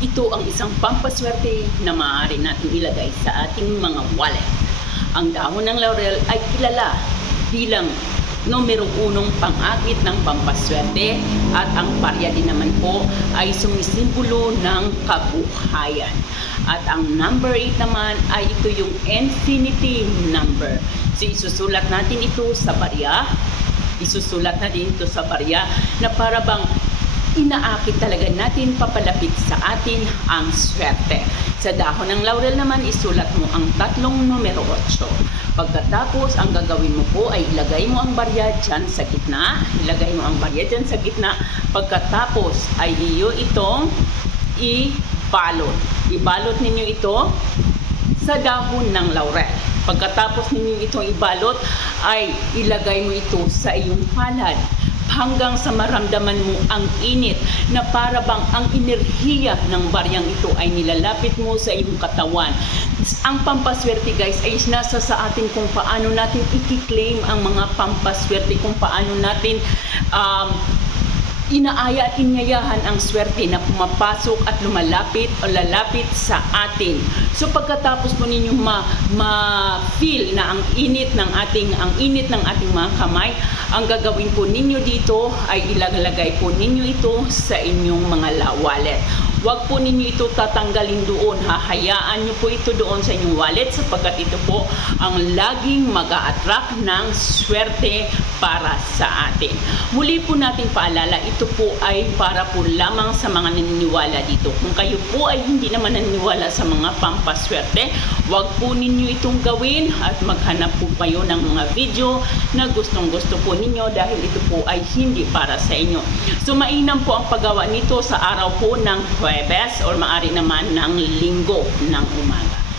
Ito ang isang pampaswerte na maaari natin ilagay sa ating mga wallet. Ang dahon ng laurel ay kilala bilang numero unong pang-akit ng pampaswerte at ang parya din naman po ay sumisimbolo ng kabuhayan. At ang number 8 naman ay ito yung infinity number. So isusulat natin ito sa barya, isusulat natin ito sa barya na para bang inaakit talaga natin papalapit sa atin ang swerte. Sa dahon ng laurel naman, isulat mo ang tatlong numero 8. Pagkatapos, ang gagawin mo po ay ilagay mo ang barya dyan sa gitna. Ilagay mo ang barya dyan sa gitna. Pagkatapos, ay iyo itong ibalot. Ibalot ninyo ito sa dahon ng laurel. Pagkatapos ninyo itong ibalot, ay ilagay mo ito sa iyong palad hanggang sa maramdaman mo ang init na para bang ang enerhiya ng baryang ito ay nilalapit mo sa iyong katawan. Ang pampaswerte guys ay nasa sa atin kung paano natin i-claim ang mga pampaswerte, kung paano natin um, inaaya at inyayahan ang swerte na pumapasok at lumalapit o lalapit sa atin. So pagkatapos po ninyo ma, ma-feel na ang init ng ating ang init ng ating mga kamay, ang gagawin po ninyo dito ay ilalagay po ninyo ito sa inyong mga wallet. Huwag po ninyo ito tatanggalin doon. Hahayaan nyo po ito doon sa inyong wallet sapagkat ito po ang laging mag attract ng swerte para sa atin. Muli po nating paalala, ito po ay para po lamang sa mga naniniwala dito. Kung kayo po ay hindi naman naniniwala sa mga pampaswerte, huwag po ninyo itong gawin at maghanap po kayo ng mga video na gustong gusto po ninyo dahil ito po ay hindi para sa inyo. So mainam po ang paggawa nito sa araw po ng Huwebes or maari naman ng linggo ng umaga.